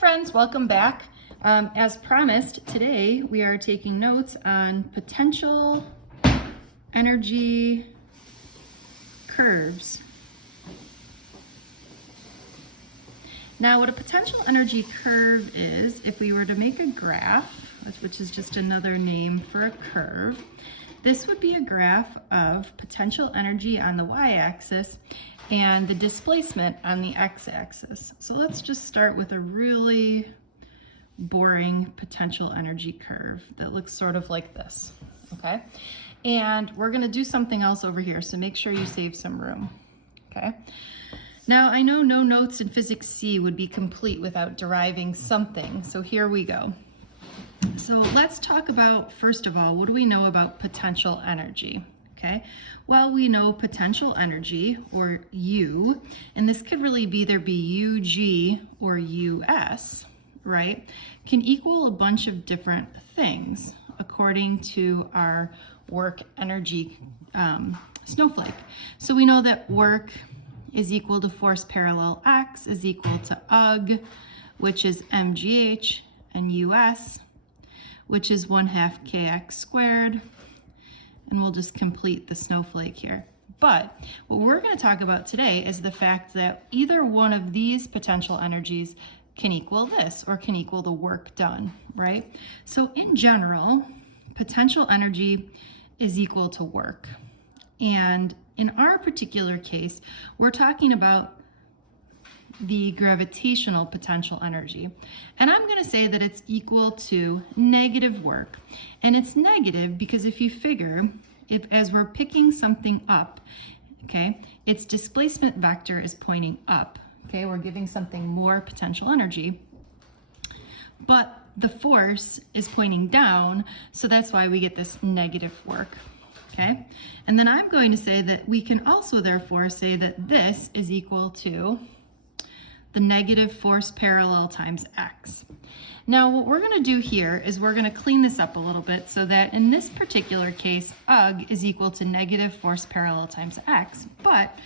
friends, welcome back. As promised, today we are taking notes on potential energy curves. Now, what a potential energy curve is, if we were to make a graph, which is just another name for a curve, this would be a graph of potential energy on the y-axis and the displacement on the x-axis. So let's just start with a really boring potential energy curve that looks sort of like this, okay? And we're gonna do something else over here, so make sure you save some room, okay? Now, I know no notes in Physics C would be complete without deriving something, so here we go. So let's talk about, first of all, what do we know about potential energy? Okay, well, we know potential energy, or U, and this could really either be UG or US, right, can equal a bunch of different things according to our work energy snowflake. So we know that work is equal to force parallel X is equal to UG, which is mgh, and US, which is 1/2 kx squared. And we'll just complete the snowflake here. But what we're going to talk about today is the fact that either one of these potential energies can equal this, or can equal the work done, right? So in general, potential energy is equal to work. And in our particular case, we're talking about the gravitational potential energy. And I'm going to say that it's equal to negative work. And it's negative because if you figure, as we're picking something up, okay, its displacement vector is pointing up, okay, we're giving something more potential energy, but the force is pointing down, so that's why we get this negative work, okay? And then I'm going to say that we can also therefore say that this is equal to the negative force parallel times x. Now, what we're going to do here is we're going to clean this up a little bit so that in this particular case, UG is equal to negative force parallel times x. But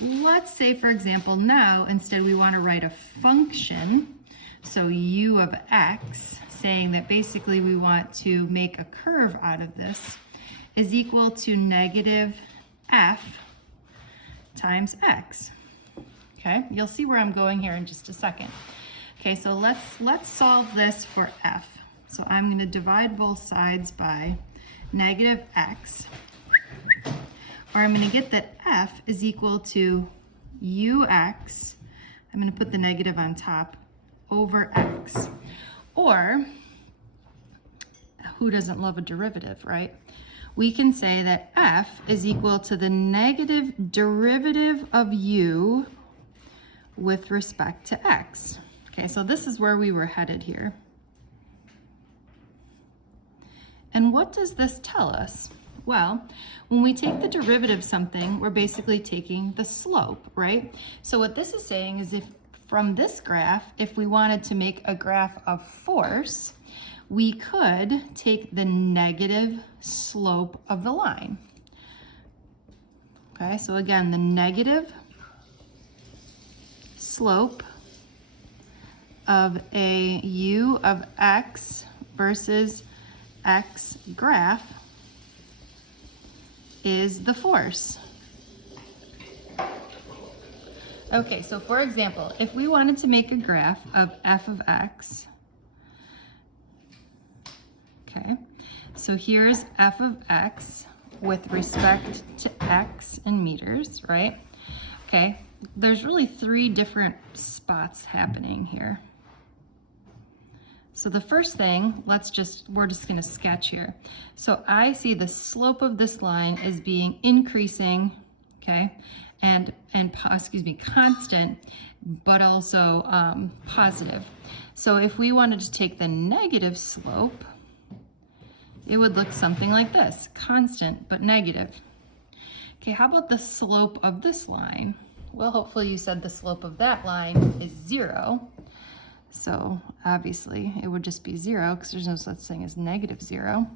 let's say, for example, now instead we want to write a function, so u of x, saying that basically we want to make a curve out of this, is equal to negative f times x. Okay, you'll see where I'm going here in just a second. Okay, so let's solve this for f. So I'm going to divide both sides by negative x, or I'm going to get that f is equal to ux, I'm going to put the negative on top, over x. Or, who doesn't love a derivative, right? We can say that f is equal to the negative derivative of u with respect to x. Okay, so this is where we were headed here. And what does this tell us? Well, when we take the derivative of something, we're basically taking the slope, right? So what this is saying is, if from this graph, if we wanted to make a graph of force, we could take the negative slope of the line. Okay, so again, the negative slope of a u of x versus x graph is the force. Okay, so for example, if we wanted to make a graph of f of x, okay, so here's f of x with respect to x in meters, right? Okay, there's really three different spots happening here. So the first thing, we're just gonna sketch here. So I see the slope of this line as being increasing, okay, and constant, but also positive. So if we wanted to take the negative slope, it would look something like this, constant but negative. Okay, how about the slope of this line? Well, hopefully you said the slope of that line is 0. So obviously it would just be 0 because there's no such thing as negative 0.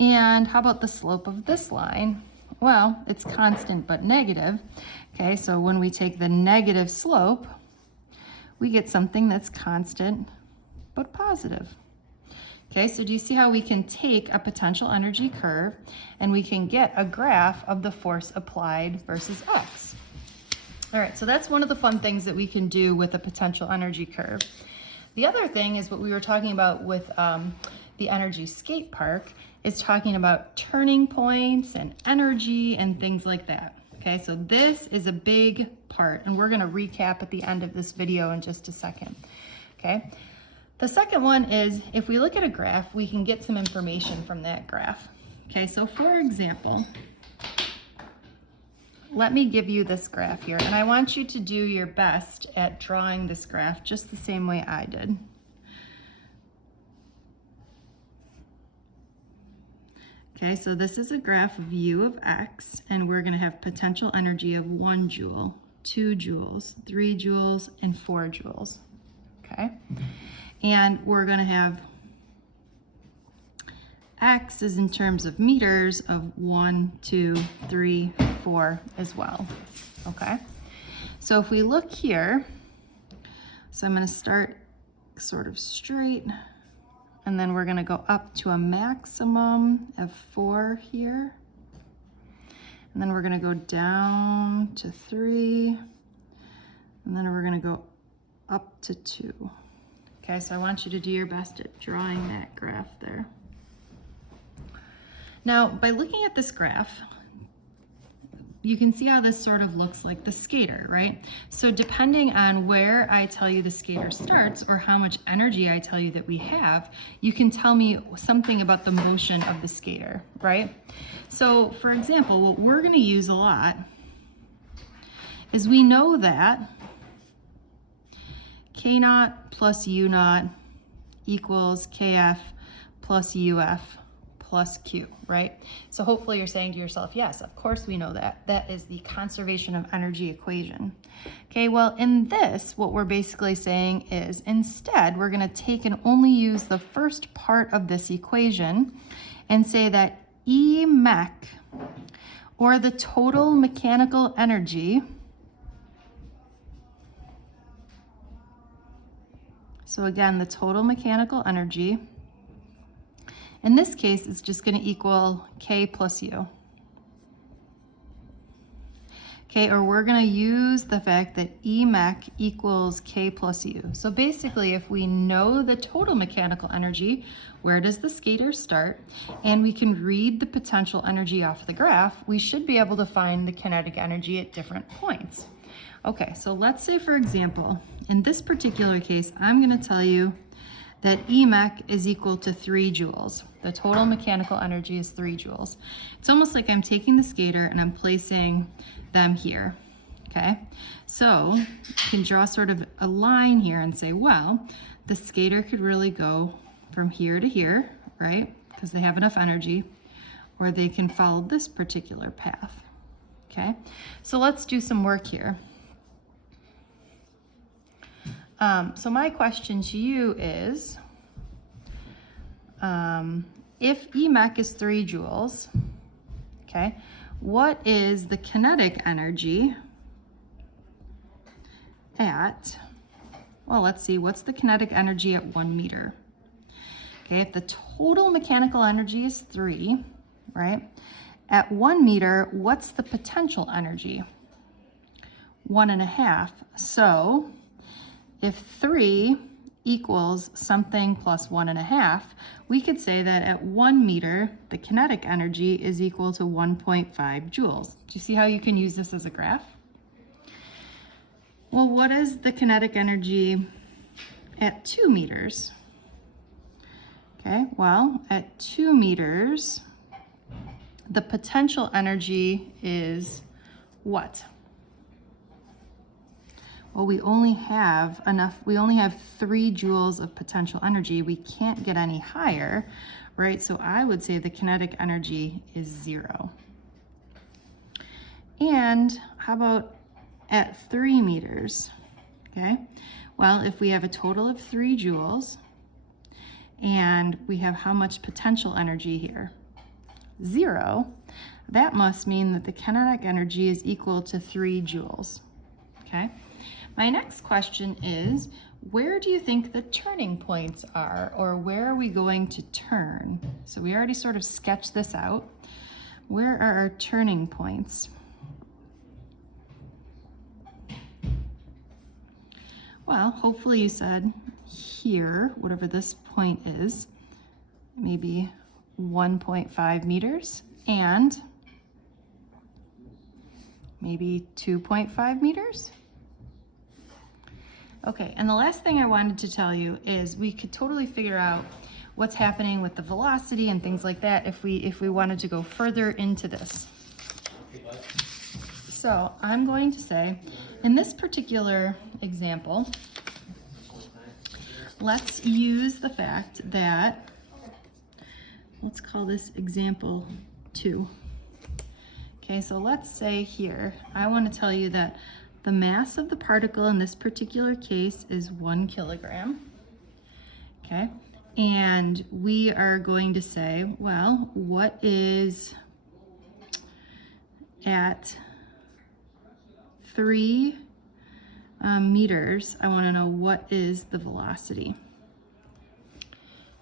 And how about the slope of this line? Well, it's constant but negative. Okay, so when we take the negative slope, we get something that's constant but positive. Okay, so do you see how we can take a potential energy curve and we can get a graph of the force applied versus X? All right, so that's one of the fun things that we can do with a potential energy curve. The other thing is what we were talking about with the energy skate park, is talking about turning points and energy and things like that. Okay, so this is a big part, and we're gonna recap at the end of this video in just a second. Okay. The second one is, if we look at a graph, we can get some information from that graph. Okay, so for example, let me give you this graph here, and I want you to do your best at drawing this graph just the same way I did. Okay, so this is a graph of U of X, and we're gonna have potential energy of 1 joule, 2 joules, 3 joules, and 4 joules, okay? And we're gonna have X is in terms of meters of 1, 2, 3, 4 as well, okay? So if we look here, so I'm gonna start sort of straight, and then we're gonna go up to a maximum of 4 here. And then we're gonna go down to 3, and then we're gonna go up to 2. Okay, so I want you to do your best at drawing that graph there. Now, by looking at this graph, you can see how this sort of looks like the skater, right? So depending on where I tell you the skater starts or how much energy I tell you that we have, you can tell me something about the motion of the skater, right? So for example, what we're gonna use a lot is we know that K naught plus U naught equals KF plus UF plus Q, right? So hopefully you're saying to yourself, yes, of course we know that. That is the conservation of energy equation. Okay, well in this, what we're basically saying is instead we're gonna take and only use the first part of this equation and say that E mech, or the total mechanical energy, so again, the total mechanical energy, in this case, it's just going to equal K plus U. Okay, or we're going to use the fact that E mech equals K plus U. So basically, if we know the total mechanical energy, where does the skater start, and we can read the potential energy off the graph, we should be able to find the kinetic energy at different points. Okay, so let's say, for example, in this particular case, I'm going to tell you that E mech is equal to 3 joules. The total mechanical energy is 3 joules. It's almost like I'm taking the skater and I'm placing them here, okay? So you can draw sort of a line here and say, well, the skater could really go from here to here, right? Because they have enough energy, or they can follow this particular path, okay? So let's do some work here. So my question to you is, if E mech is 3 joules, okay, what is the kinetic energy at, well, let's see, what's the kinetic energy at 1 meter? Okay, if the total mechanical energy is 3, right, at 1 meter, what's the potential energy? 1.5. So if 3 equals something plus 1.5, we could say that at 1 meter, the kinetic energy is equal to 1.5 joules. Do you see how you can use this as a graph? Well, what is the kinetic energy at 2 meters? Okay, well, at 2 meters, the potential energy is what? Well, we only have 3 joules of potential energy. We can't get any higher, right? So I would say the kinetic energy is 0. And how about at 3 meters? Okay, well, if we have a total of 3 joules, and we have how much potential energy here? 0. That must mean that the kinetic energy is equal to 3 joules. okay? My next question is, where do you think the turning points are, or where are we going to turn? So we already sort of sketched this out. Where are our turning points? Well, hopefully you said here, whatever this point is, maybe 1.5 meters, and maybe 2.5 meters. Okay, and the last thing I wanted to tell you is we could totally figure out what's happening with the velocity and things like that if we wanted to go further into this. So I'm going to say, in this particular example, let's use the fact that, let's call this example 2. Okay, so let's say here, I want to tell you that the mass of the particle in this particular case is 1 kilogram. Okay, and we are going to say, well, what is at 3 meters, I want to know what is the velocity.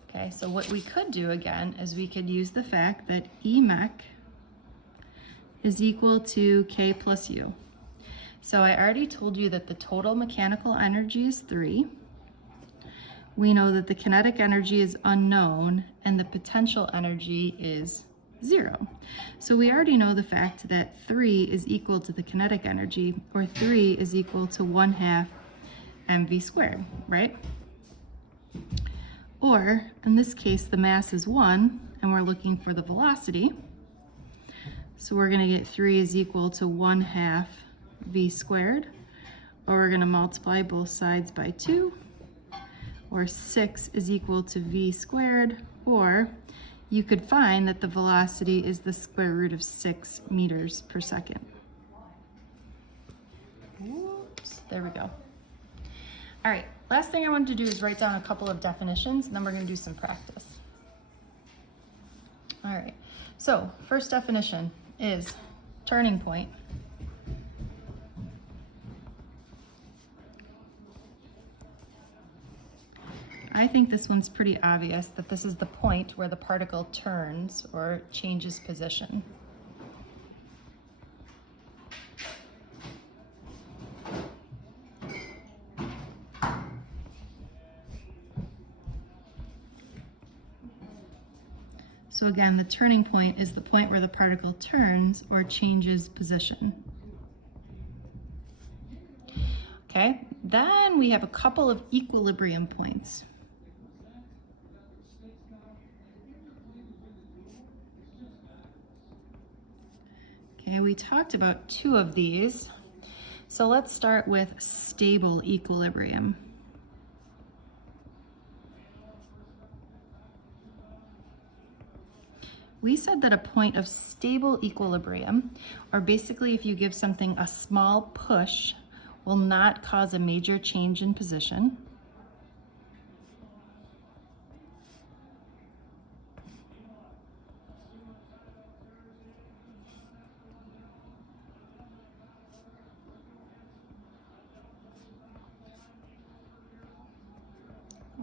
Okay, so what we could do again is we could use the fact that E mech is equal to K plus U. So I already told you that the total mechanical energy is 3. We know that the kinetic energy is unknown and the potential energy is 0. So we already know the fact that 3 is equal to the kinetic energy, or 3 is equal to 1/2 mv squared, right? Or in this case, the mass is 1 and we're looking for the velocity. So we're going to get 3 is equal to 1/2 v squared, or we're going to multiply both sides by 2, or 6 is equal to v squared, or you could find that the velocity is the square root of 6 meters per second. Whoops, there we go. All right, last thing I wanted to do is write down a couple of definitions, and then we're going to do some practice. All right, so first definition is turning point. I think this one's pretty obvious, that this is the point where the particle turns or changes position. So again, the turning point is the point where the particle turns or changes position. Okay, then we have a couple of equilibrium points. Okay, we talked about 2 of these. So let's start with stable equilibrium. We said that a point of stable equilibrium, or basically if you give something a small push, will not cause a major change in position.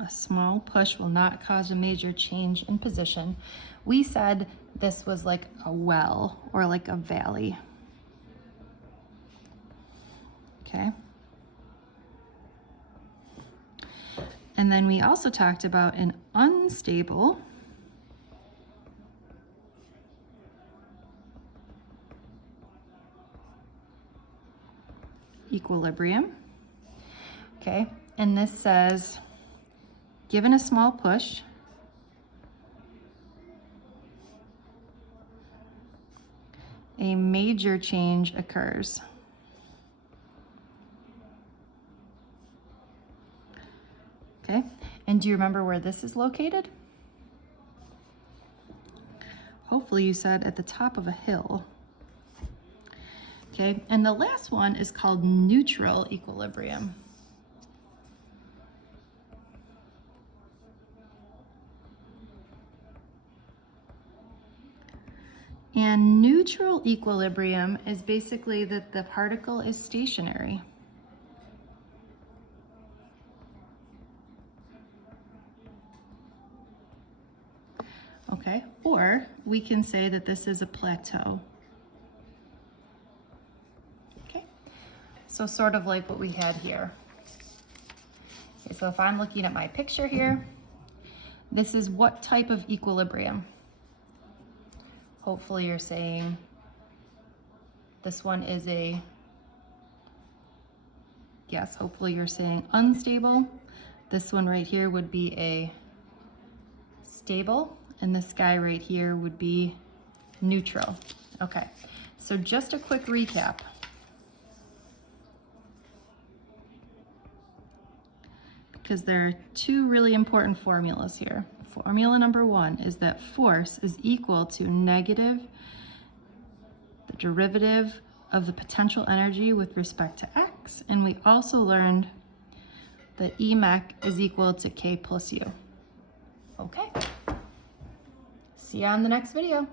A small push will not cause a major change in position. We said this was like a well or like a valley. Okay. And then we also talked about an unstable equilibrium. Okay, and this says, given a small push, a major change occurs. Okay, and do you remember where this is located? Hopefully you said at the top of a hill. Okay, and the last one is called neutral equilibrium. And neutral equilibrium is basically that the particle is stationary. okay? Or we can say that this is a plateau. Okay, so sort of like what we had here. Okay, so if I'm looking at my picture here, this is what type of equilibrium? Hopefully you're saying this one is a, yes, hopefully you're saying unstable. This one right here would be a stable, and this guy right here would be neutral. Okay, so just a quick recap. Because there are two really important formulas here. Formula number one is that force is equal to negative the derivative of the potential energy with respect to x, and we also learned that E mech is equal to K plus U. Okay. See you on the next video.